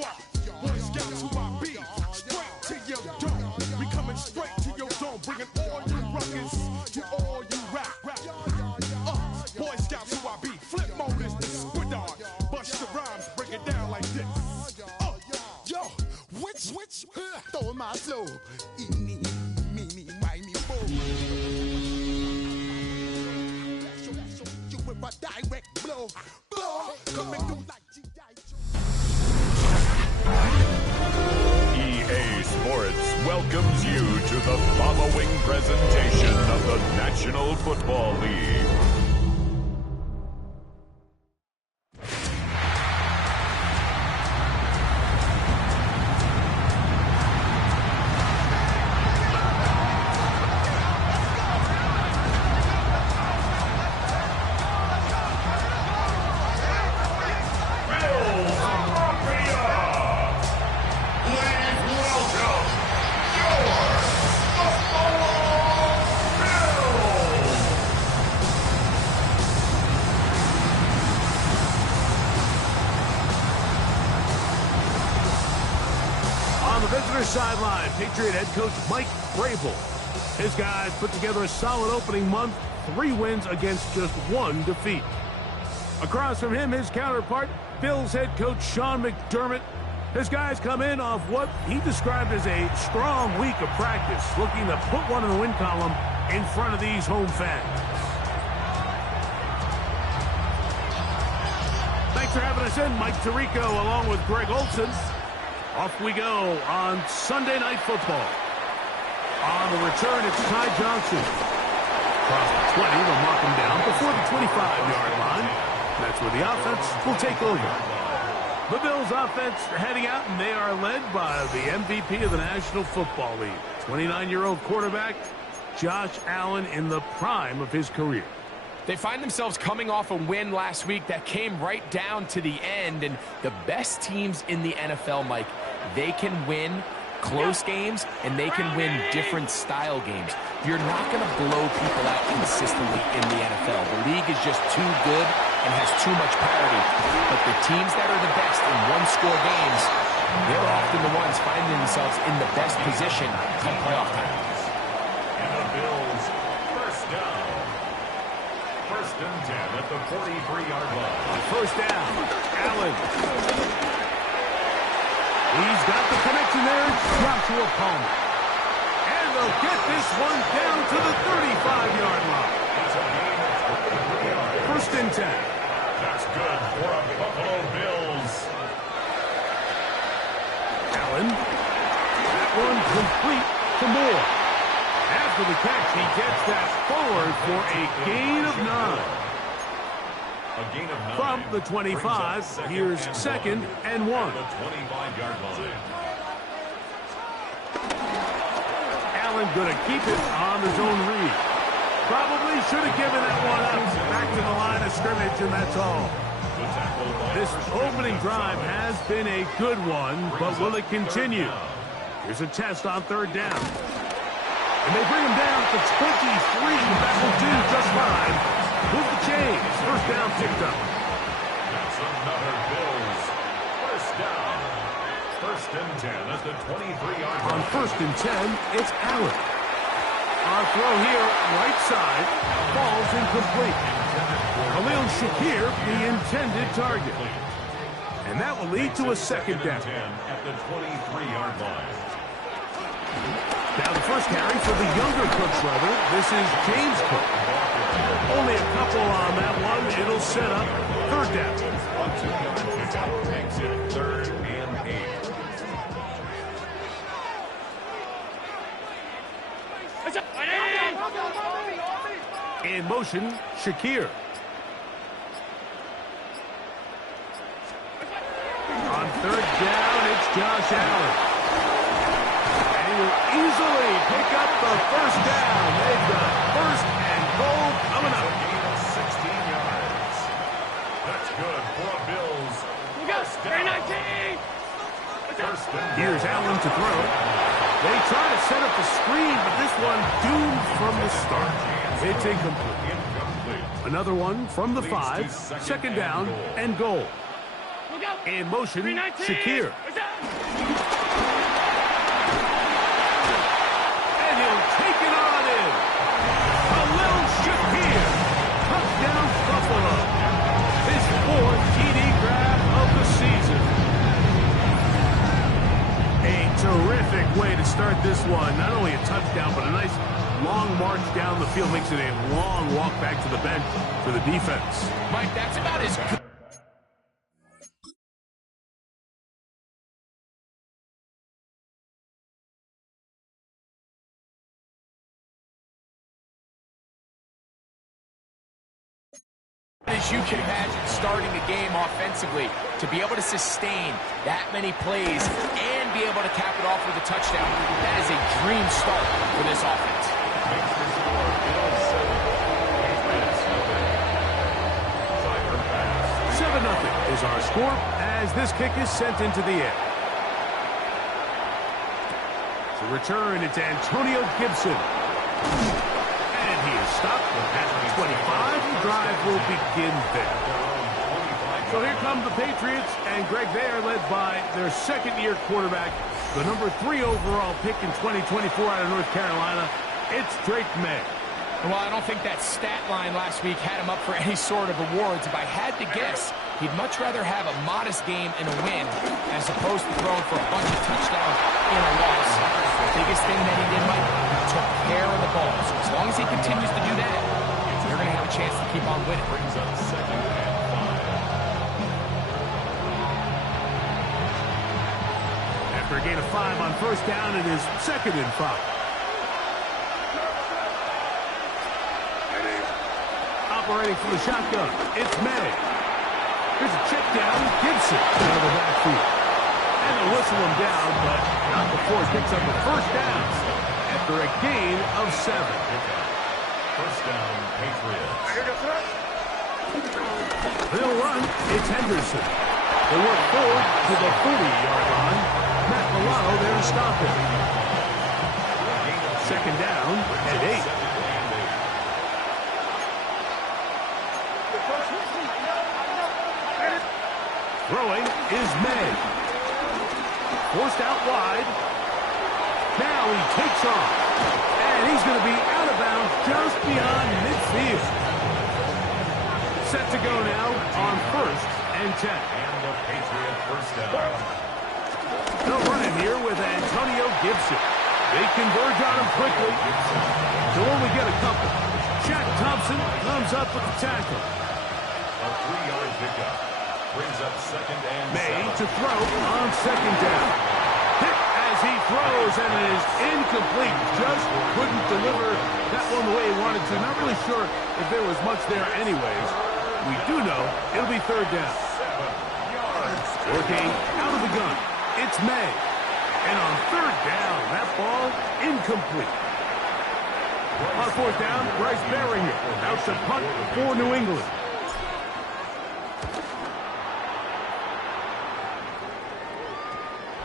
what? Boy Scouts who I be. Straight to your dome. We coming straight to your dome. Bringing all you ruckus to all you rap. Boy Scouts who I be. Flip mode is the squid on. Bust the rhymes, break it down like this. Yo, which, throw my flow. Me, why me, boom. You with a direct blow. Coming through like EA Sports welcomes you to the following presentation of the National Football League. Sideline, Patriot head coach Mike Vrabel. His guys put together a solid opening month, 3 wins against just 1 defeat. Across from him, his counterpart, Bills head coach Sean McDermott. His guys come in off what he described as a strong week of practice, looking to put one in the win column in front of these home fans. Thanks for having us in, Mike Tirico, along with Greg Olson. Off we go on Sunday Night Football. On the return, it's Ty Johnson. Across the 20, they'll mark him down before the 25-yard line. That's where the offense will take over. The Bills offense heading out, and they are led by the MVP of the National Football League, 29-year-old quarterback Josh Allen in the prime of his career. They find themselves coming off a win last week that came right down to the end, and the best teams in the NFL, Mike, they can win close games, and they can win different style games. You're not going to blow people out consistently in the NFL. The league is just too good and has too much parity. But the teams that are the best in one-score games, they're often the ones finding themselves in the best position come playoff time. And the Bills, first down. First and 10 at the 43-yard line. On first down, Allen. He's got the connection there, Joshua Palmer. And they'll get this one down to the 35-yard line. First and 10. That's good for a Buffalo Bills. Allen. That one complete to Moore. After the catch, he gets that forward for a gain of 9. A gain of 9. From the 25, here's second and 1. The 25-yard line. Allen going to keep it on his own read. Probably should have given that one up. Back to the line of scrimmage, and that's all. This opening drive has been a good one, but will it continue? Here's a test on third down. And they bring him down to 23. That will do just fine. Move the chains. First down picked up. That's another Bills. First down. First and 10 at the 23-yard line. On first and 10, it's Allen. Our throw here, right side, falls incomplete. Khalil Shakir, the intended target. And that will lead to a second down. At the 23-yard line. Now the first carry for the younger Cooks, rather. This is James Cook. Only a couple on that one. It'll set up third down. Makes it 3rd and 8. In motion, Shakir. On third down, it's Josh Allen. And he will easily pick up the first down. They've got first and goal coming up. A gain of 16 yards. That's good for Bills. First down. Here's Allen to throw. They try to set up the screen, but this one doomed from the start. It's incomplete. Another one from the 5. Second down and goal. Look out, In motion, Shakir. And he'll take it on in. Khalil Shakir. Touchdown, Buffalo. His 4th TD grab of the season. A terrific way to start this one. Not only a touchdown, but a nice long march down the field. Makes it a long walk back to the bench for the defense. Mike, that's about as good as you can imagine starting a game offensively. To be able to sustain that many plays and be able to cap it off with a touchdown, that is a dream start for this offense. 7-0 is our score as this kick is sent into the air. To return, it's Antonio Gibson. And he is stopped at the 25. The drive will begin there. So here come the Patriots, and Greg, they are led by their second-year quarterback, the number 3 overall pick in 2024 out of North Carolina. It's Drake May. Well, I don't think that stat line last week had him up for any sort of awards. If I had to guess, he'd much rather have a modest game and a win as opposed to throwing for a bunch of touchdowns in a loss. The biggest thing that he did, Mike, he took care of the ball. So as long as he continues to do that, you're going to have a chance to keep on winning. Brings up 2nd and 5. After a gain of 5 on first down, it is 2nd and 5. Operating from the shotgun, it's May. Here's a check down, Gibson out of the backfield. And they'll whistle him down, but not before he picks up a first down after a gain of 7. First down, Patriots. They'll run, it's Henderson. They work forward to the 40-yard line. Matt Milano there to stop him. 2nd down and 8. Throwing is May. Forced out wide. Now he takes off. And he's going to be out of bounds just beyond midfield. Set to go now on 1st and 10. And the Patriot first down. They'll run it here with Antonio Gibson. They converge on him quickly. They'll only get a couple. Shaq Thompson comes up with the tackle. A 3-yard pickup. Brings up 2nd and 7. May to throw on 2nd down. Hit as he throws, and it is incomplete. Just couldn't deliver that one the way he wanted to. Not really sure if there was much there anyways. We do know it'll be 3rd down. 7 yards. Working out of the gun. It's May. And on 3rd down, that ball incomplete. On 4th down, Bryce Berringer out to punt for New England.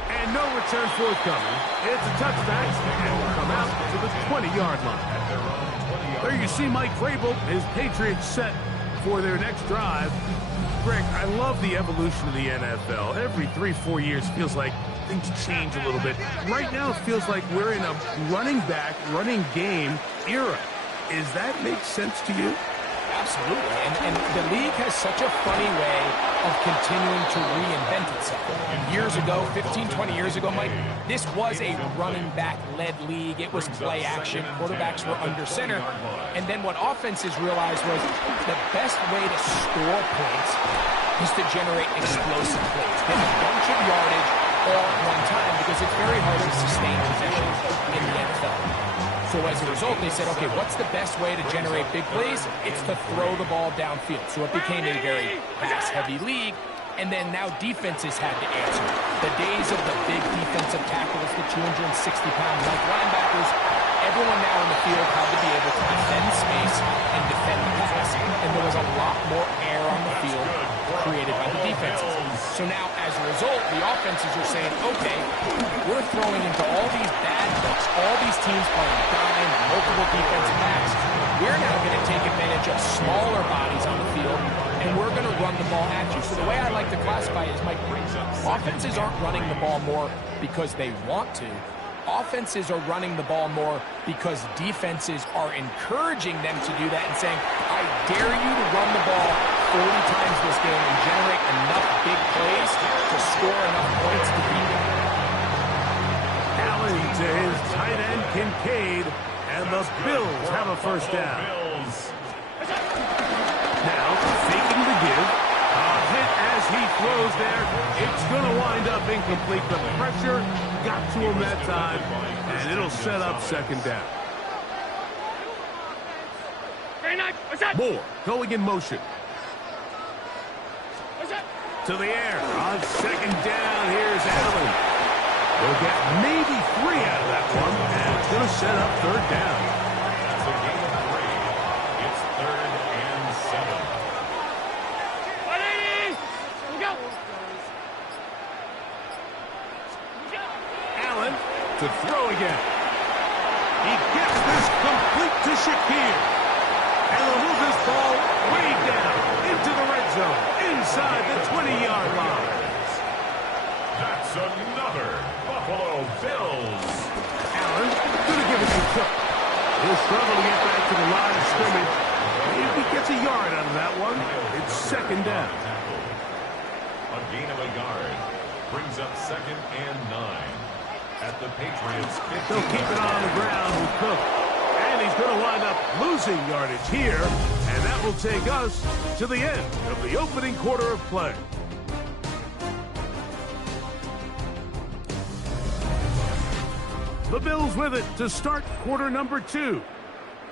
And no return forthcoming. It's a touchback, and will come out to the 20-yard line. There you see Mike Vrabel, his Patriots set for their next drive. Greg, I love the evolution of the NFL. Every 3-4 years feels like things change a little bit. Right now it feels like we're in a running back, running game era. Does that make sense to you? Absolutely. And the league has such a funny way of continuing to reinvent itself. Years ago, 15, 20 years ago, Mike, this was a running back-led league. It was play action. Quarterbacks were under center. And then what offenses realized was the best way to score points is to generate explosive plays. Get a bunch of yardage all at one time because it's very hard to sustain possession in the NFL. So as a result, they said, okay, what's the best way to generate big plays? It's to throw the ball downfield. So it became a very pass-heavy league. And then now defenses had to answer. The days of the big defensive tackles, the 260-pound like linebackers, everyone now in the field had to be able to defend space and defend the pass. And there was a lot more air on the field created by the defenses. So now, as a result, the offenses are saying, okay, we're throwing into all these bad looks, all these teams playing dime, multiple defensive backs. We're now going to take advantage of smaller bodies on the field, and and we're going to run the ball at you. So the way I like to classify it is, Mike, offenses aren't running the ball more because they want to. Offenses are running the ball more because defenses are encouraging them to do that and saying, I dare you to run the ball 40 times this game and generate enough big plays to score enough points to beat them. Allen to his tight end, Kincaid, and the Bills have a first down. Now, faking the give. A hit as he throws there. It's going to wind up incomplete. The pressure got to him that time, and it'll set up second down. Moore going in motion. To the air on second down. Here's Allen. They'll get maybe 3 out of that one, and it's going to set up third down. That's a game of 3. It's 3rd and 7. Allen to throw again. He gets this complete to Shakir. And they'll move this ball way down into the red zone, inside the 20-yard line. That's another Buffalo Bills. Allen going to give it to Cook. He'll struggle to get back to the line of scrimmage. If he gets a yard out of that one, it's second down. A gain of a yard brings up 2nd and 9 at the Patriots 50. They'll keep it on the ground with Cook. And he's going to wind up losing yardage here. And that will take us to the end of the opening quarter of play. The Bills with it to start quarter number 2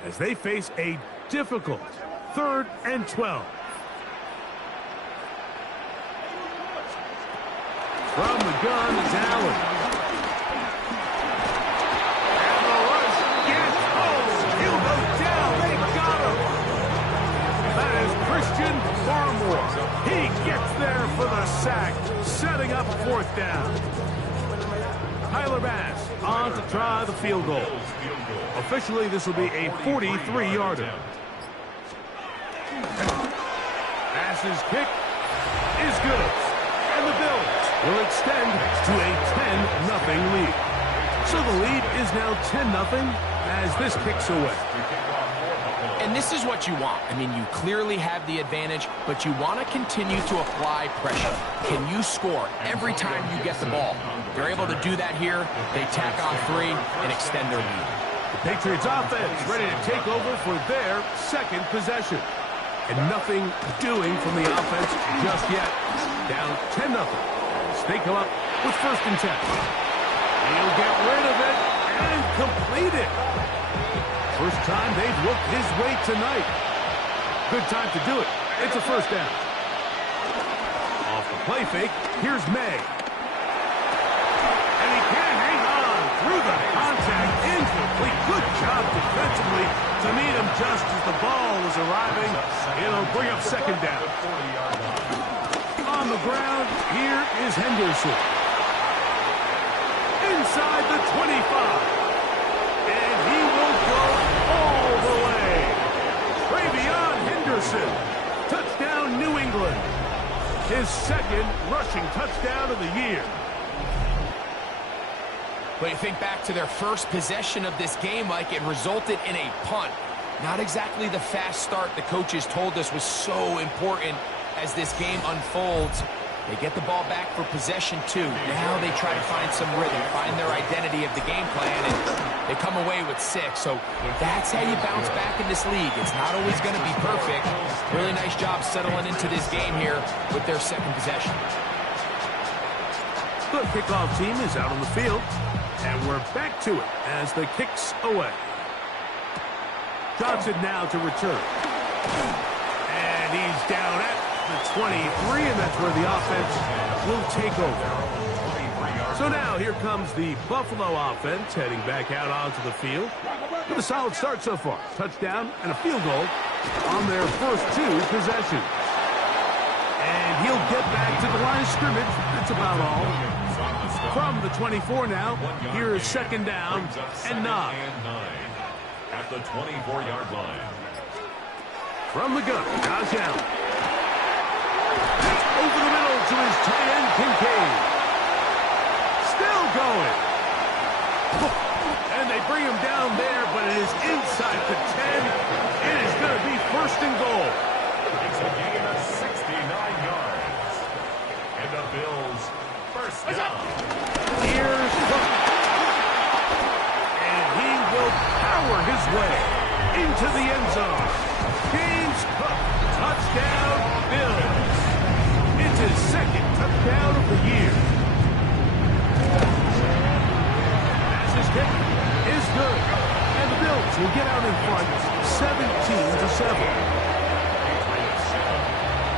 as they face a difficult 3rd and 12. From the gun is Allen. And the rush gets home. He'll go down. They got him. That is Christian Barmore. He gets there for the sack, setting up 4th down. Tyler Bass on to try the field goal. Officially, this will be a 43-yarder. Bass's kick is good. And the Bills will extend to a 10-0 lead. So the lead is now 10-0 as this kicks away. And this is what you want. I mean, you clearly have the advantage, but you want to continue to apply pressure. Can you score every time you get the ball? They're able to do that here. They tack on 3 and extend their lead. The Patriots offense ready to take over for their second possession. And nothing doing from the offense just yet. Down 10-0. They come up with 1st and 10. He'll get rid of it and complete it. First time they've looked his way tonight. Good time to do it. It's a first down. Off the play fake, here's May. And he can't hang on through the contact. Incomplete. Good job defensively to meet him just as the ball was arriving. It'll bring up second down. On the ground, here is Henderson. Inside the 25. And he will go all the way. Travion Henderson. Touchdown, New England. His 2nd rushing touchdown of the year. But you think back to their first possession of this game, Mike, it resulted in a punt. Not exactly the fast start the coaches told us was so important as this game unfolds. They get the ball back for possession 2. Now they try to find some rhythm, find their identity of the game plan, and they come away with 6. So that's how you bounce back in this league. It's not always going to be perfect. Really nice job settling into this game here with their 2nd possession. The kickoff team is out on the field, and we're back to it as the kick's away. Johnson now to return. And he's down at the 23, and that's where the offense will take over. So now here comes the Buffalo offense heading back out onto the field with a solid start so far. Touchdown and a field goal on their first 2 possessions. And he'll get back to the line of scrimmage. That's about all. From the 24 now, here is second down and 9. At the 24-yard line. From the gun, Josh Allen. Over the middle to his tight end, Kincaid. Still going. And they bring him down there, but it is inside the 10. It is going to be first and goal. It's a gain of 69 yards. And the Bills first down. Here's Cook. And he will power his way into the end zone. James Cook, touchdown, Bills. It's his second touchdown of the year. His kick is good. And the Bills will get out in front 17-7.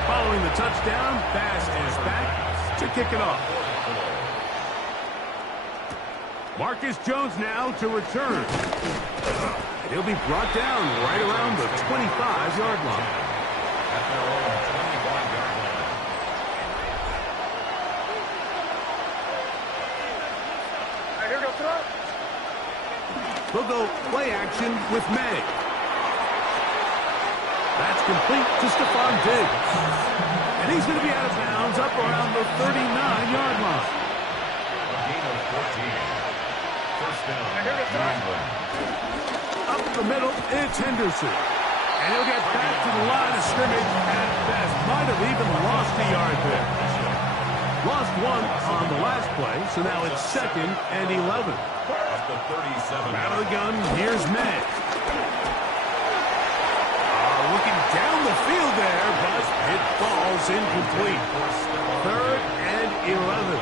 Following the touchdown, Bass is back to kick it off. Marcus Jones now to return. He'll be brought down right around the 25-yard line. At their own 25-yard line. Here we go, throw. They'll go play action with May. That's complete to Stephon Diggs. And he's going to be out of bounds up around the 39-yard line. A gain of 14. First down. New England. Up the middle, it's Henderson. And he'll get back to the line of scrimmage at best. Might have even lost a yard there. Lost one on the last play, so now it's 2nd and 11. At the 37. Out of the gun, here's May. Looking down the field there, but it falls incomplete. 3rd and 11.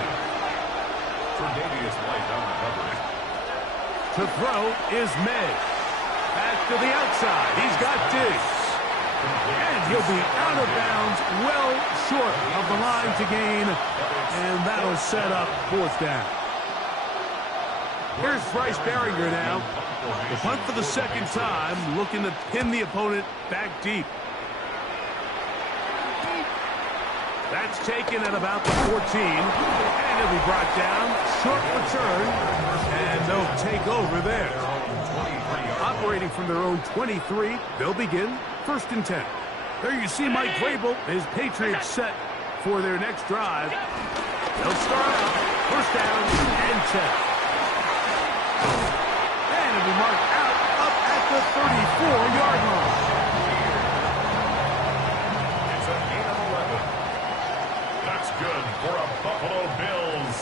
Tre'Davious White on the coverage. To throw is May. Back to the outside. He's got Diggs. And he'll be out of bounds, well short of the line to gain. And that'll set up 4th down. Here's Bryce Behringer now. The punt for the 2nd time, looking to pin the opponent back deep. That's taken at about the 14. And he'll be brought down. Short return. And they'll take over there. Operating from their own 23, they'll begin 1st and 10. There you see Mike Vrabel, his Patriots set for their next drive. They'll start out 1st down and 10. And it'll be marked out up at the 34-yard line. It's a gain of 11. That's good for a Buffalo Bills.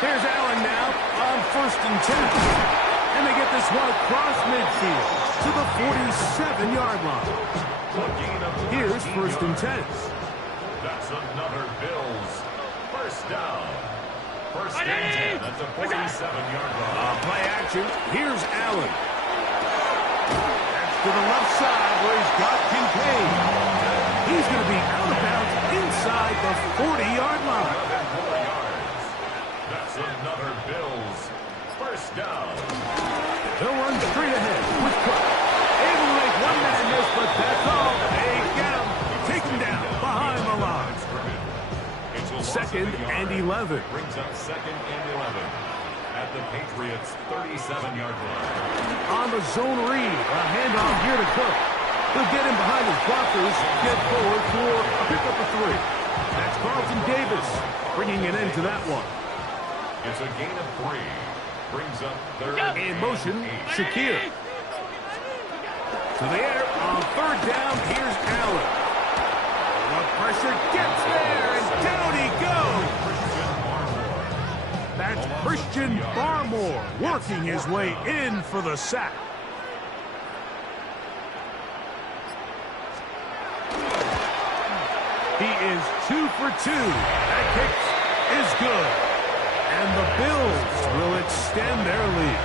Here's Allen now on 1st and 10. And they get this one across midfield to the 47-yard line. Here's 1st and 10. That's another Bills. First down. 1st and 10 at the 47-yard line. Play action. Here's Allen. That's to the left side where he's got Kincaid. He's going to be out of bounds inside the 40-yard line. 4 yards. That's another Bills. First down. They'll run straight ahead with Cook. Able to make one man miss, but that's all. They get him. Take him down behind the line. 2nd and 11. Brings up 2nd and 11 at the Patriots' 37-yard line. On the zone read, a handoff here to Cook. He'll get him behind his blockers, get forward for a pickup of 3. That's Carlton Davis bringing an end to that one. It's a gain of 3. Brings up 3rd. In motion, Shakir. To the air on 3rd down, here's Allen. The pressure gets there, and down he goes. That's Christian Barmore working his way in for the sack. He is 2 for 2. That kick is good. And the Bills will extend their lead.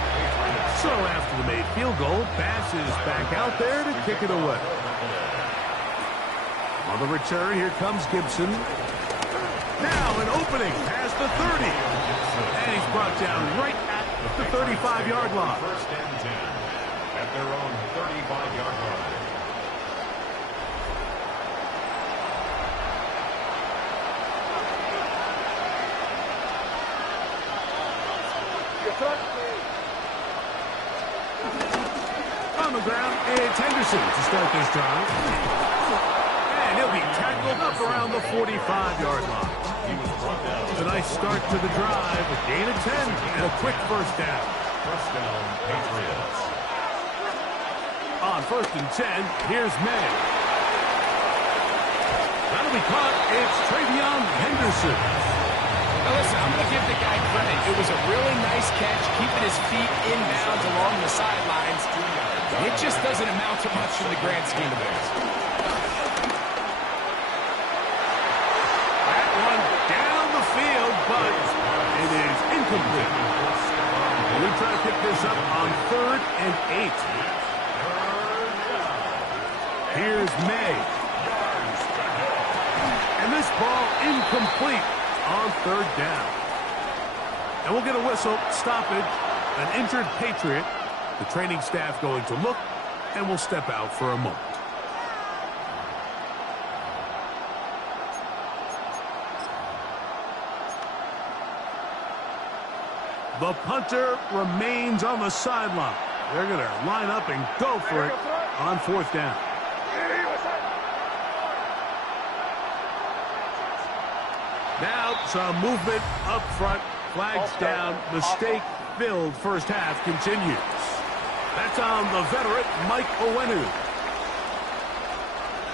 So after the made field goal, Bass is back out there to kick it away. On the return, here comes Gibson. Now an opening past the 30. And he's brought down right at the 35-yard line. 1st and 10 at their own 35-yard line. On the ground, it's Henderson to start this drive. And And he'll be tackled up around the 45-yard line. A nice start to the drive. A gain of 10 and a quick first down. First down, Patriots. On 1st and 10, here's May. That'll be caught. It's Travion Henderson. Now listen, I'm going to give the guy credit. It was a really nice catch, keeping his feet in bounds along the sidelines. It just doesn't amount to much in the grand scheme of things. That one down the field, but it is incomplete. We try to pick this up on 3rd and 8. Here's May. And this ball incomplete on 3rd down. And we'll get a whistle, stoppage, an injured Patriot. The training staff going to look, and we'll step out for a moment. The punter remains on the sideline. They're going to line up and go for it on 4th down. Now some movement up front. Flags down. Mistake-filled first half continues. That's on the veteran, Mike Owenu.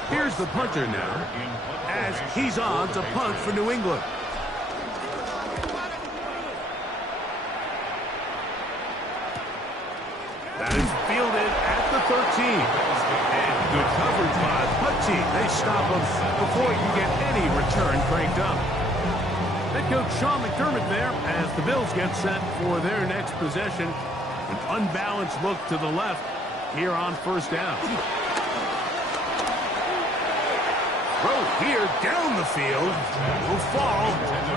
Here's the punter now as he's on to punt for New England. That is fielded at the 13. And good coverage by the punt team. They stop him before he can get any return cranked up. Head coach Sean McDermott there as the Bills get set for their next possession. An unbalanced look to the left here on 1st down. Throw here down the field. Will fall.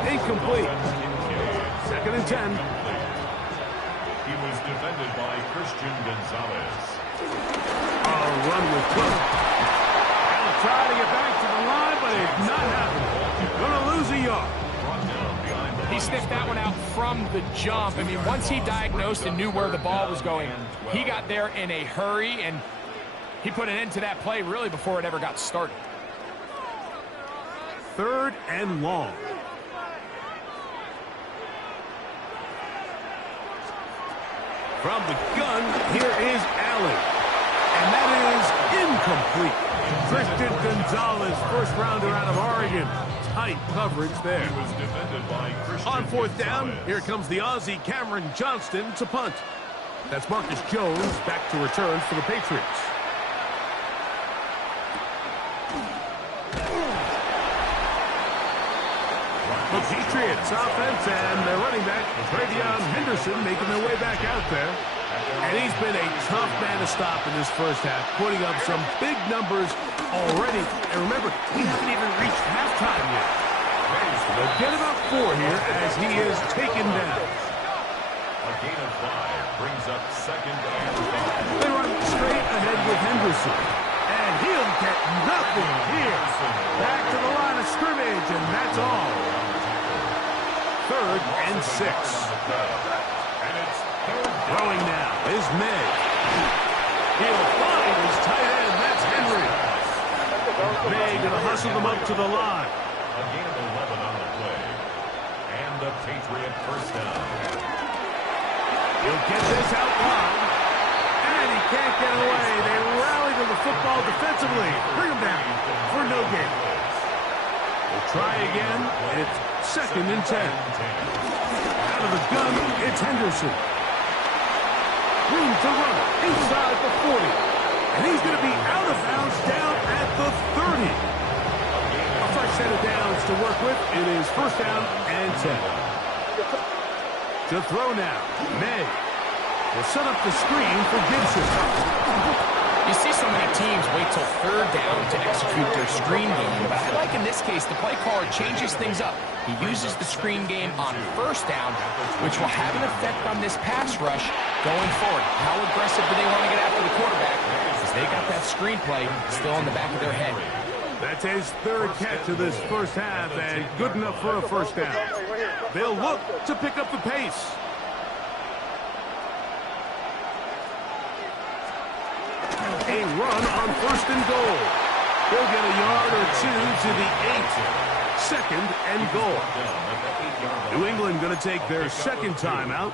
Incomplete. 2nd and 10. He was defended by Christian Gonzalez. Run with Cook. They'll try to get back to the line, but it's not happening. Gonna lose a yard. He sniffed that one out from the jump. I mean, once he diagnosed and knew where the ball was going, he got there in a hurry, and he put an end to that play really before it ever got started. 3rd and long. From the gun, here is Allen. And that is incomplete. Christian Gonzalez, first rounder out of Oregon. Tight coverage there. He was defended by Christian On 4th down, Gonzalez. here comes the Aussie Cameron Johnston to punt. That's Marcus Jones back to return for the Patriots. The Patriots offense and their running back, Travion Henderson, making their way back out there. And he's been a tough man to stop in this first half, putting up some big numbers already. And remember, he hasn't even reached halftime yet. They'll get about 4 here as he is taken down. A gain of 5 brings up 2nd and 5. They run straight ahead with Henderson. And he'll get nothing here. Back to the line of scrimmage, and that's all. 3rd and 6. And it's 3rd down. Throwing now is May. He'll find his tight end. That's Henry. May going to hustle them up to the line. A gain of 11 on the play. And the Patriot first down. He'll get this out wide. And he can't get away. They rally to the football defensively. Bring him down for no gain. We'll try again. It's 2nd and 10. Out of the gun, it's Henderson. Room to run inside the 40. And he's going to be out of bounds down at the 30. A fresh set of downs to work with. It is 1st down and 10. To throw now, May will set up the screen for Gibson. You see so many teams wait till 3rd down to execute their screen game, but I like in this case the play caller changes things up. He uses the screen game on 1st down, which will have an effect on this pass rush going forward. How aggressive do they want to get after the quarterback? Because they got that screen play still in the back of their head. That's his 3rd catch of this first half, and good enough for a 1st down. They'll look to pick up the pace. A run on 1st and goal. He'll get a yard or two to the 8. Second and goal. New England going to take their second timeout.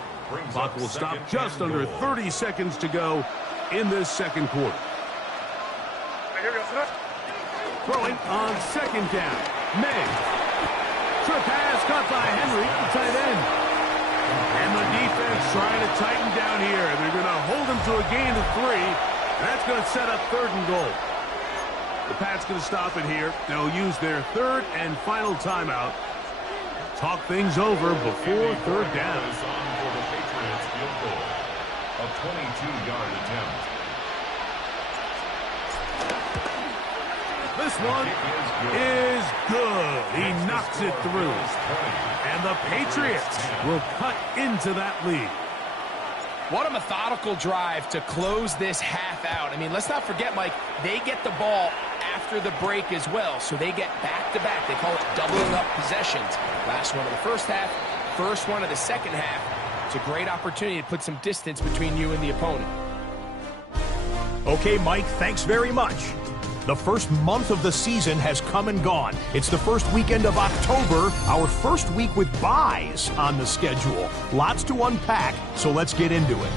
Clock will stop just under 30 seconds to go in this second quarter. Throwing on second down. May. Short pass caught by Henry, the tight end. And the defense trying to tighten down here. They're going to hold him to a gain of 3. That's going to set up third and goal. The Pats going to stop it here. They'll use their third and final timeout. Talk things over before third down. For the Patriots field goal. A 22-yard attempt. This one is good. He knocks it through. And the Patriots will cut into that lead. What a methodical drive to close this half out. I mean, let's not forget, Mike, they get the ball after the break as well, so they get back-to-back. They call it doubling up possessions. Last one of the first half, first one of the second half. It's a great opportunity to put some distance between you and the opponent. Okay, Mike, thanks very much. The first month of the season has come and gone. It's the first weekend of October, our first week with byes on the schedule. Lots to unpack, so let's get into it.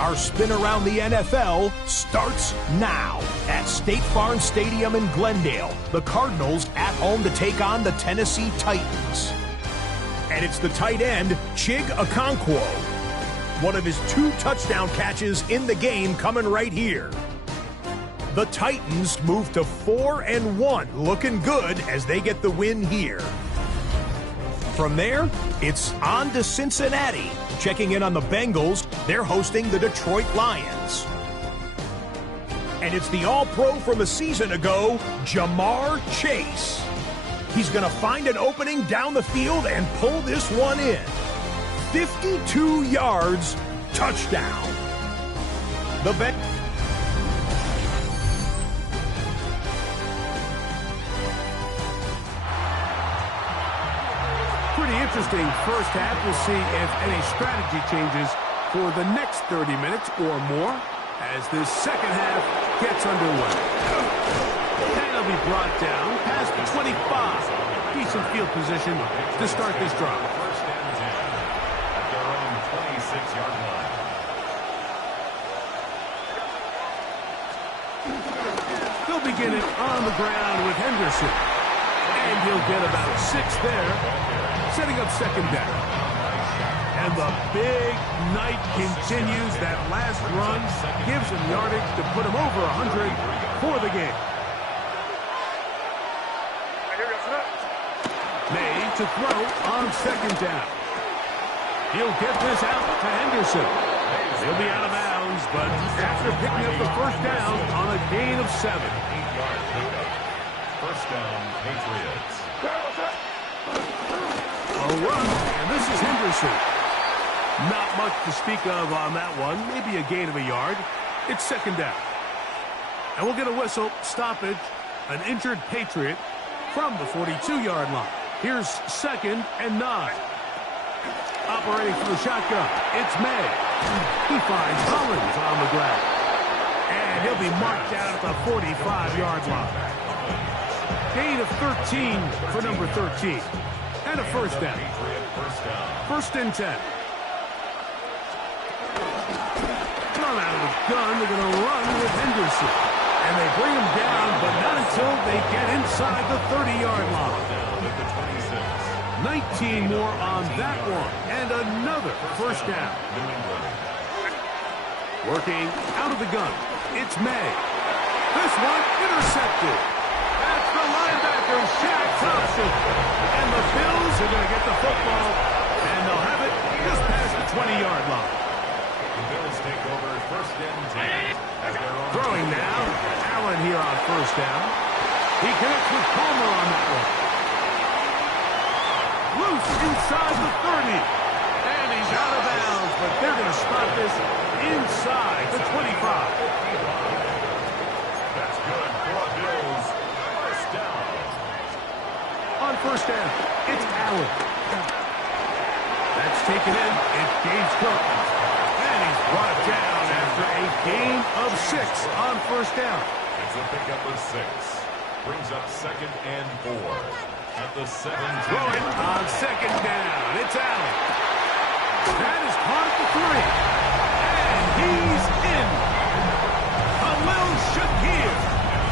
Our spin around the NFL starts now at State Farm Stadium in Glendale. The Cardinals at home to take on the Tennessee Titans. And it's the tight end, Chig Okonkwo. One of his 2 touchdown catches in the game coming right here. The Titans move to 4-1, looking good as they get the win here. From there, it's on to Cincinnati. Checking in on the Bengals, they're hosting the Detroit Lions. And it's the All-Pro from a season ago, Jamar Chase. He's going to find an opening down the field and pull this one in. 52 yards, touchdown. The Pretty interesting first half. We'll see if any strategy changes for the next 30 minutes or more as this second half gets underway. And it'll be brought down past the 25. Decent field position to start this drive. First and 10 at their own 26-yard line. They'll begin it on the ground with Henderson. And he'll get about 6 there, setting up second down. And the big night continues. That last run gives him yardage to put him over 100 for the game. May to throw on second down. He'll get this out to Henderson. He'll be out of bounds, but after picking up the first down on a gain of 7. 8-yard pickup. First down, Patriots. A run, and this is Henderson. Not much to speak of on that one. Maybe a gain of a yard. It's second down. And we'll get a whistle, stoppage, an injured Patriot from the 42-yard line. Here's second and 9. Operating from the shotgun, it's May. He finds Collins on the ground. And he'll be marked down at the 45-yard line. Gain of 13 for number 13. And a first down. First and 10. Thrown out of the gun. They're going to run with Henderson. And they bring him down, but not until they get inside the 30-yard line. 19 more on that one. And another first down. Working out of the gun. It's May. This one intercepted. That's the linebacker, Shaq Thompson. And the Bills are going to get the football, and they'll have it just past the 20-yard line. The Bills take over first and 10. Throwing now. Allen here on first down. He connects with Palmer on that one. Loose inside the 30. And he's out of bounds, but they're going to stop this inside the 25. That's good for Bills. First down. On first down, it's Allen. That's taken in. It's James Cook. And he's brought down after a gain of 6 on first down. It's a pickup of 6. Brings up 2nd and 4. At the 17. Throwing on 2nd down. It's Allen. That is caught at the 3. And he's in. Khalil Shakir.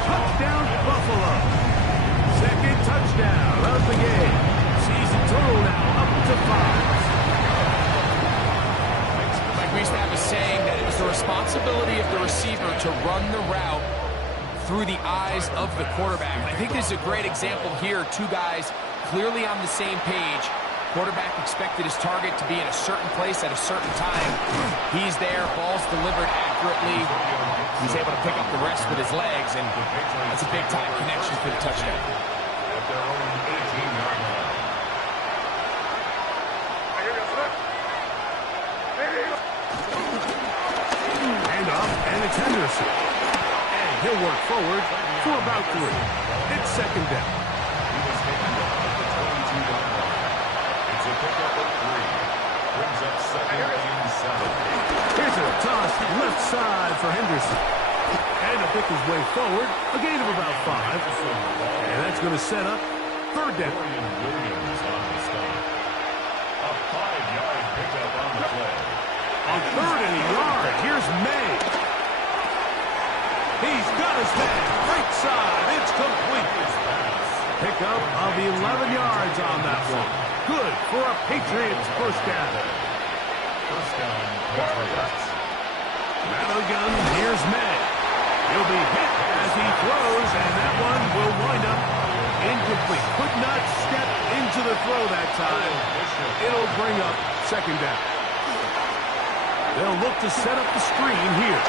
Touchdown, Buffalo. 2nd touchdown of the game. Season total now up to 5. Like we used to have a saying that it was the responsibility of the receiver to run the route through the eyes of the quarterback. And I think this is a great example here. 2 guys clearly on the same page. Quarterback expected his target to be in a certain place at a certain time. He's there, ball's delivered accurately. He's able to pick up the rest with his legs, and that's a big-time connection for the touchdown. At their own 18-yard line. Hand off, and it's Henderson. And he'll work forward for about 3. It's 2nd down. He was taken down at the 22-yard line. It's a pickup of 3. Brings up 2nd and 7. Here's a toss left side for Henderson. And to pick his way forward, a gain of about 5. And that's going to set up 3rd down. Williams on the stop. A 5-yard pickup on the play. On 3rd and a yard, here's May. He's got his man. Right side, it's complete. Pickup of 11 yards on that one. Good for a Patriots 1st down. 1st down, Patriots. Madigan, here's May. He'll be hit as he throws, and that one will wind up incomplete. Could not step into the throw that time. It'll bring up 2nd down. They'll look to set up the screen here.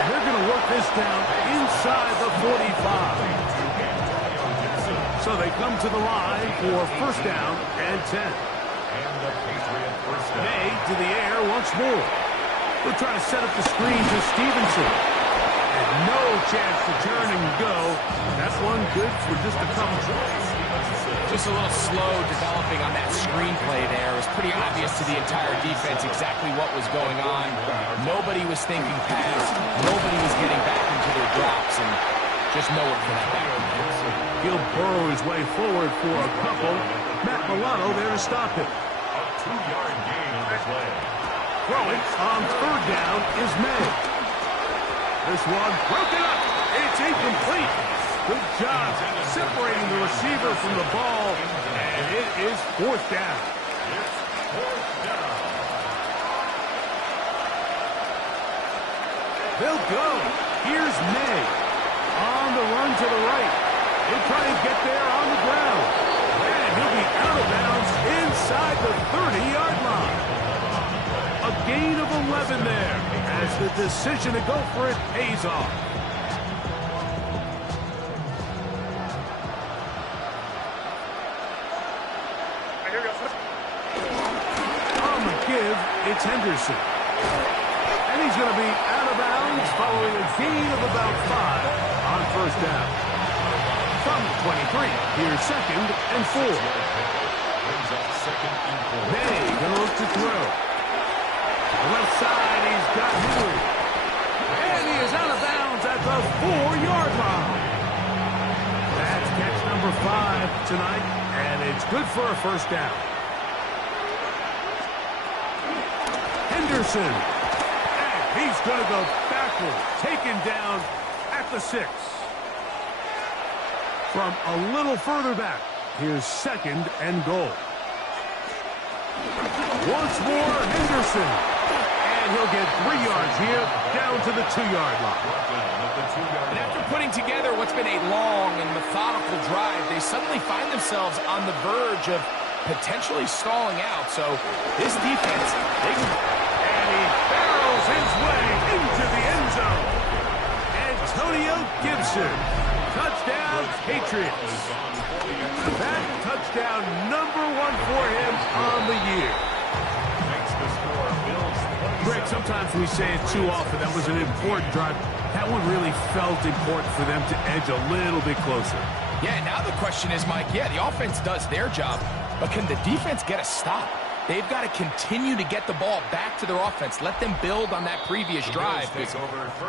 And they're going to work this down inside the 45. So they come to the line for 1st down and 10. And the Patriot 1st down. May to the air once more. They'll try to set up the screen to Stevenson. And no chance to turn and go. That one good for just a couple tries. Just a little slow developing on that screenplay there. It was pretty obvious to the entire defense exactly what was going on. Nobody was thinking pass. Nobody was getting back into their drops, and just nowhere for that back. He'll burrow his way forward for a couple. Matt Milano there to stop him. A 2-yard gain on the play. Throwing on 3rd down is May. This one broken up. It's incomplete. Good job separating the receiver from the ball, and it is 4th down. It's 4th down. They'll go. Here's May. On the run to the right. He'll try and get there on the ground. And he'll be out of bounds inside the 30-yard line. A gain of 11 there as the decision to go for it pays off. On the give, it's Henderson. And he's going to be out of bounds following a gain of about 5 on 1st down. From 23, here's 2nd and 4. Brings up 2nd and 4. May going to look to throw. To the left side, he's got Henry. And he is out of bounds at the 4-yard line. That's catch number 5 tonight, and it's good for a 1st down. Henderson. And he's going to go backwards, taken down at the 6. From a little further back, here's 2nd and goal. Once more, Henderson. And he'll get 3 yards here, down to the 2-yard line. And after putting together what's been a long and methodical drive, they suddenly find themselves on the verge of potentially stalling out. So this defense, and he barrels his way into the end zone. Antonio Gibson. Touchdown, Patriots. That touchdown number 1 for him on the year. Greg, sometimes we say it too often. That was an important drive. That one really felt important for them to edge a little bit closer. Yeah, now the question is, Mike, the offense does their job, but can the defense get a stop? they've got to continue to get the ball back to their offense. Let them build on that previous drive, because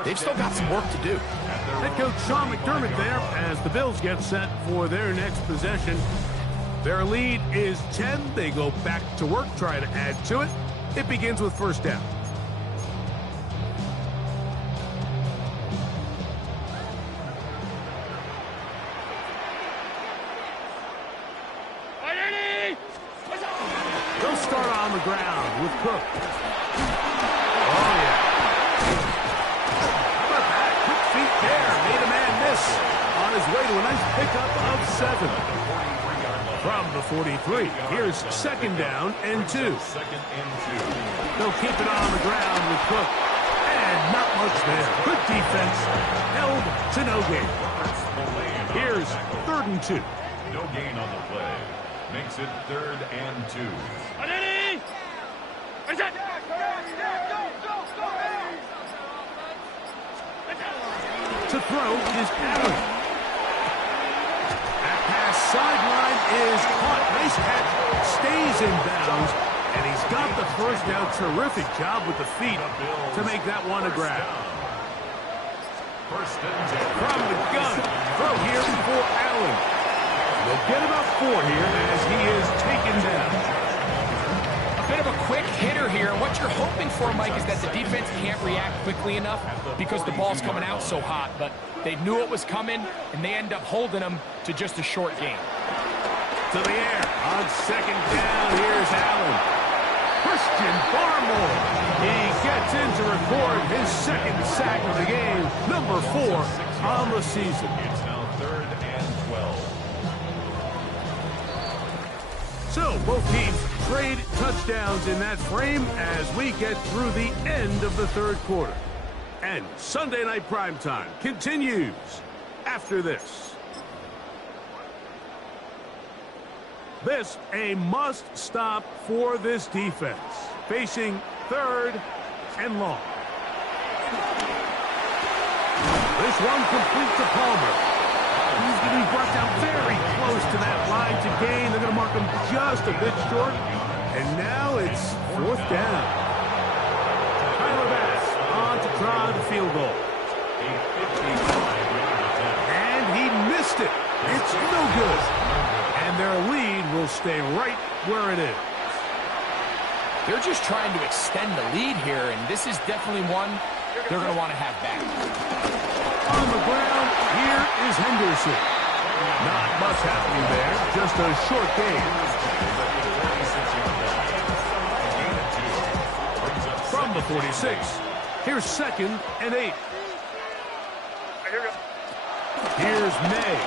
they've still got some work to do. Head coach Sean McDermott there as the Bills get set for their next possession. Their lead is 10. They go back to work, try to add to it. It begins with first down. They'll start on the ground with Cook. Oh, yeah. How about that? Quick feet there. Made a man miss on his way to a nice pickup of 7. From the 43, here's second down and 2. They'll keep it on the ground with Cook. And not much there. Good defense. Held to no gain. Here's 3rd and 2. No gain on the play. Makes it 3rd and 2. To throw is Allen. That pass sideline is caught. Nice catch. Stays in bounds. And he's got the first down. Terrific job with the feet to make that one a grab. First and 10. From the gun. Throw here for Allen. They'll get about 4 here as he is taken down. A bit of a quick hitter here. What you're hoping for, Mike, is that the defense can't react quickly enough because the ball's coming out so hot. But they knew it was coming, and they end up holding them to just a short gain. To the air on second down. Here's Allen. Christian Barmore. He gets in to record his 2nd sack of the game. Number 4 on the season. It's now 3rd and 12. So both teams trade touchdowns in that frame as we get through the end of the 3rd quarter. And Sunday Night Primetime continues after this. This a must-stop for this defense, facing 3rd and long. This one complete to Palmer. He's going to be brought down very close to that line to gain. They're going to mark him just a bit short. And now it's 4th down. Tyler Bass on to try the field goal. And he missed it. It's no good. And their lead will stay right where it is. They're just trying to extend the lead here, and this is definitely one they're going to want to have back. On the ground, here is Henderson. Not much happening there, just a short game. From the 46, here's 2nd and 8. Here's May.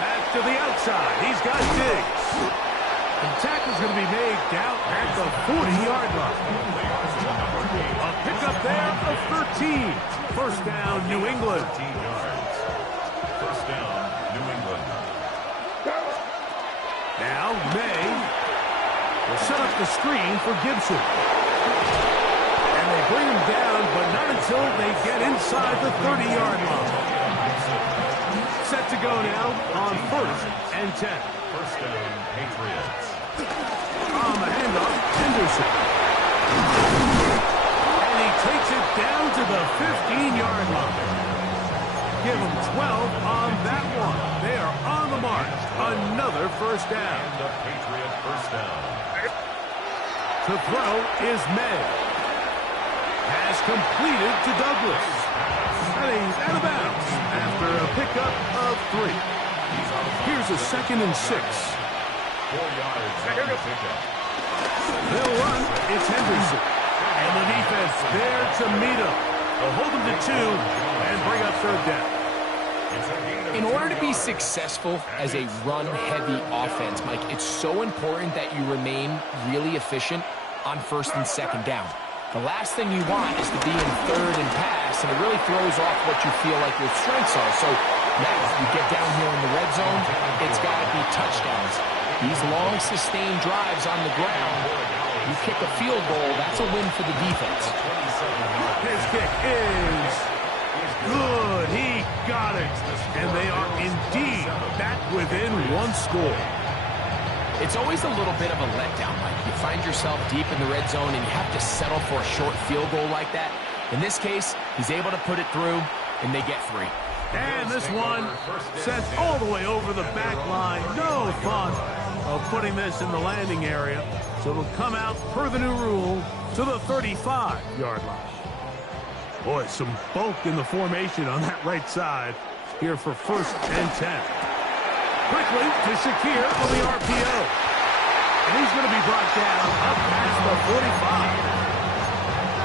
Back to the outside, he's got Diggs. The tackle's going to be made down at the 40-yard line. A pickup there of 13. First down, New England. 13 yards. First down, New England. Now May will set up the screen for Gibson. And they bring him down, but not until they get inside the 30-yard line. Set to go now on 1st and 10. First down, Patriots. On the handoff, Henderson. And he takes it down to the 15-yard line. Give him 12 on that one. They are on the march. Another first down. And a Patriot first down. To throw is May. Pass completed to Douglas. And he's out of bounds after a pickup of 3. Here's a 2nd and 6. 4 yards on the pickup. They'll run. It's Henderson. And the defense there to meet him. They'll hold him to 2 and bring up 3rd down. In order to be successful as a run-heavy offense, Mike, it's so important that you remain really efficient on 1st and 2nd down. The last thing you want is to be in 3rd and pass, and it really throws off what you feel like your strengths are. So now you get down here in the red zone, it's got to be touchdowns. These long, sustained drives on the ground, you kick a field goal, that's a win for the defense. His kick is good. He got it. And they are indeed back within 1 score. It's always a little bit of a letdown, Mike. You find yourself deep in the red zone, and you have to settle for a short field goal like that. In this case, he's able to put it through, and they get 3. And this one sent all the way over the back line. No thought of putting this in the landing area. So it'll come out, per the new rule, to the 35-yard line. Boy, some bulk in the formation on that right side here for 1st and 10. Quickly to Shakir on the RPO. And he's going to be brought down up past the 45.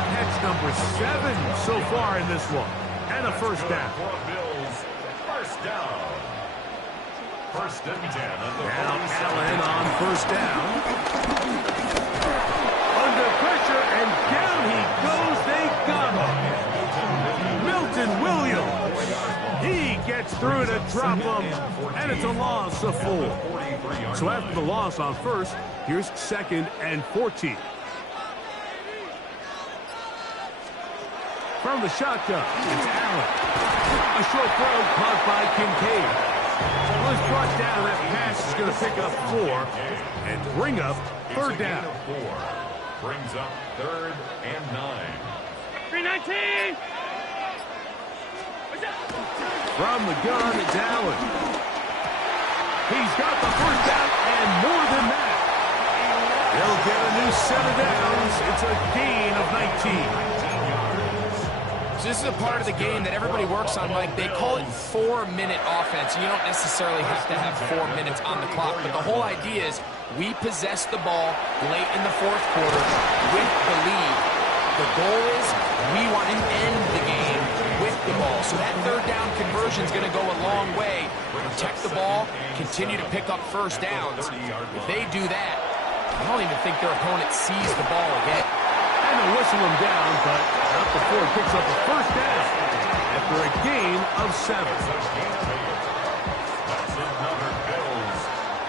Catch number 7 so far in this one. And a 1st down. First down. 1st and 10. Now Allen on 1st down. Under pressure, and down he goes. They got him. Milton Williams. He gets through to drop him, and it's a loss of 4. So after the loss on 1st, here's 2nd and 14. From the shotgun, it's Allen. A short throw caught by Kincaid. Was brought down. That pass is going to pick up 4 and bring up 3rd down. 4 brings up 3rd and 9. 319. From the gun, it's Allen. He's got the 1st down and more than that. He'll get a new set of downs. It's a gain of 19. So this is a part of the game that everybody works on, Mike. They call it 4-minute offense. You don't necessarily have to have 4 minutes on the clock, but the whole idea is we possess the ball late in the 4th quarter with the lead. The goal is we want to end the game with the ball. So that 3rd down conversion is going to go a long way. Protect the ball, continue to pick up 1st downs. If they do that, I don't even think their opponent sees the ball again. And they'll whistle him down, but not before he picks up a 1st down after a gain of 7. That's another Bills.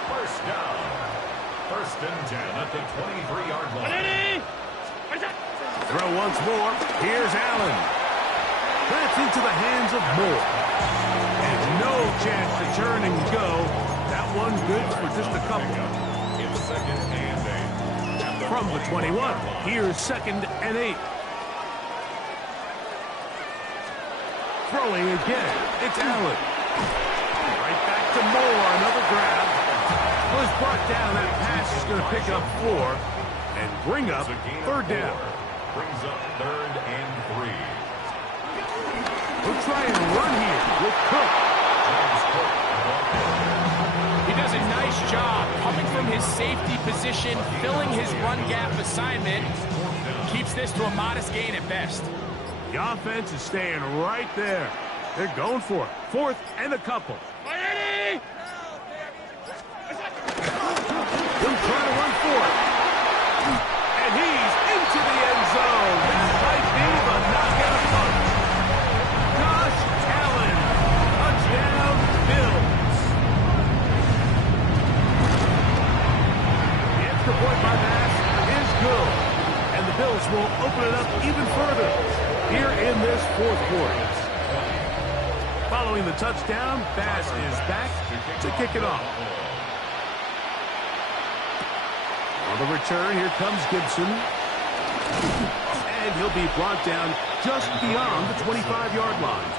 1st down. 1st and 10 at the 23-yard line. Throw once more. Here's Allen. That's into the hands of Moore. And no chance to turn and go. That one good for just a couple. It's 2nd and 8. From the 21, here's 2nd and 8. Throwing again, it's Allen. Right back to Moore, another grab. Was brought down, that pass is going to pick up 4 and bring up 3rd down. Brings up 3rd and 3. We'll try and run here with Cook. He does a nice job coming from his safety position, filling his run gap assignment. Keeps this to a modest gain at best. The offense is staying right there. They're going for it. 4th and a couple. He'll try to run for it. And he's into the end zone. That might be the knockout punt. Josh Allen. Touchdown, Bills. The extra point by Bass is good. And the Bills will open it up even further here in this 4th quarter. Following the touchdown, Bass is back to kick it off. On the return, here comes Gibson. And he'll be brought down just beyond the 25-yard line.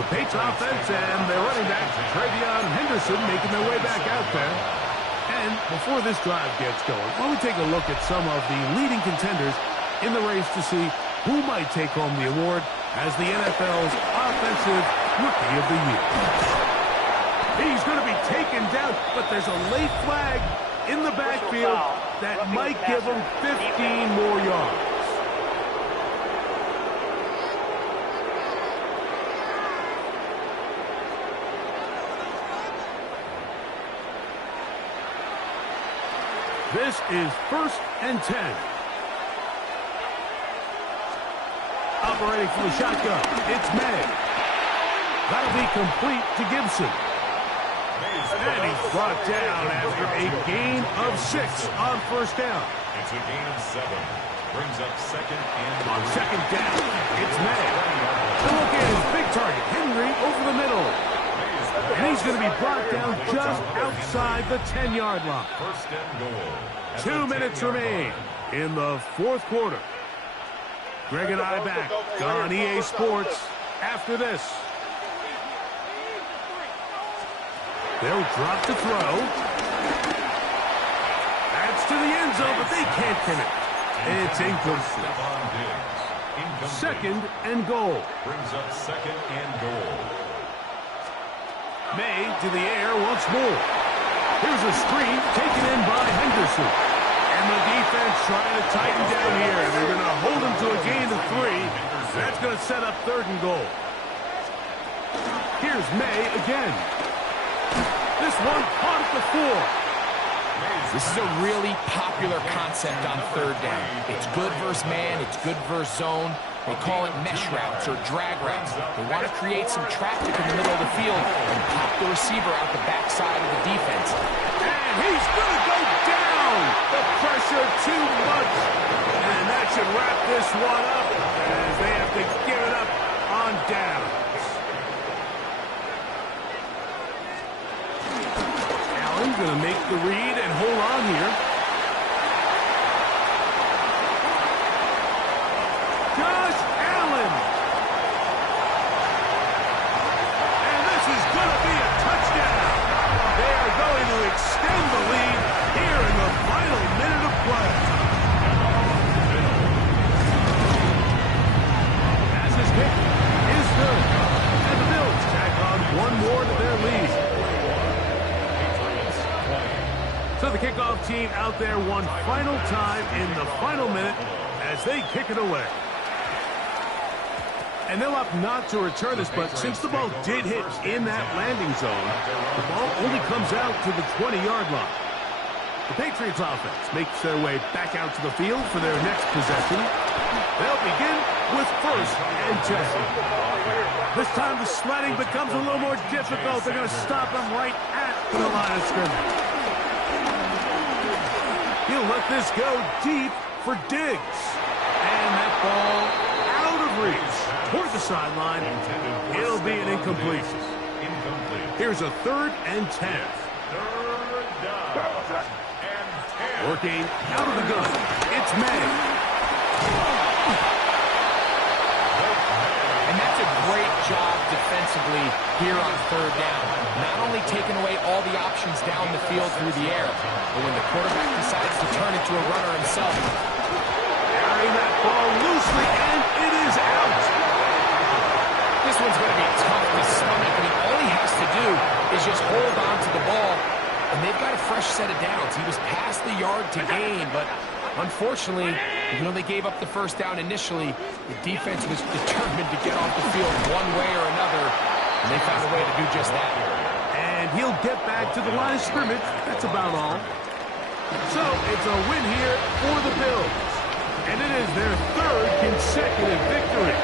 The Patriots offense and their running back, Travion Henderson, making their way back out there. And before this drive gets going, why don't we take a look at some of the leading contenders in the race to see who might take home the award as the NFL's Offensive Rookie of the Year. He's going to be taken down, but there's a late flag in the backfield that might give him 15 more yards. This is 1st and 10. Operating from the shotgun, it's May. That'll be complete to Gibson. And he's brought down after a gain of 6 on 1st down. It's a gain of 7. Brings up 2nd and On 2nd down, it's May. The look is big target, Henry over the middle. And he's going to be brought down just outside the 10-yard line. First and goal. 2 minutes remain in the fourth quarter. Greg and I back on EA Sports after this. They'll drop to throw. That's to the end zone, but they can't connect. It's incomplete. Second and goal. Brings up second and goal. May to the air once more. Here's a screen taken in by Henderson. And the defense trying to tighten down here. They're going to hold him to a gain of 3. That's going to set up third and goal. Here's May again. This one caught at the 4. This is a really popular concept on third down. It's good versus man. It's good versus zone. They call it mesh routes or drag routes. They want to create some traffic in the middle of the field and pop the receiver out the backside of the defense. And he's going to go down. The pressure too much. And that should wrap this one up as they have to give it up on downs. Allen going to make the read and hold on here. Josh Allen. And this is going to be a touchdown. They are going to extend the lead here in the final minute of play. As his kick is good. And the Bills tack on one more to their lead. So the kickoff team out there one final time in the final minute as they kick it away. And they'll opt not to return this, but since the ball did hit in that landing zone, the ball only comes out to the 20-yard line. The Patriots offense makes their way back out to the field for their next possession. They'll begin with first and 10. This time the sledding becomes a little more difficult. They're going to stop him right at the line of scrimmage. He'll let this go deep for Diggs. And that ball out of reach toward the sideline. It'll be an incompletion. Here's a third and 10. Third down and 10. Working out of the gun. It's May. And that's a great job defensively here on third down. Not only taking away all the options down the field through the air, but when the quarterback decides to turn into a runner himself. Carrying that ball loosely, and it is out. This one's going to be tough to stomach. I mean, all he has to do is just hold on to the ball, and they've got a fresh set of downs. He was past the yard to gain, but unfortunately, even though they gave up the first down initially, the defense was determined to get off the field one way or another, and they found a way to do just that. And he'll get back to the line of scrimmage. That's about all. So it's a win here for the Bills. And it is their third consecutive victory.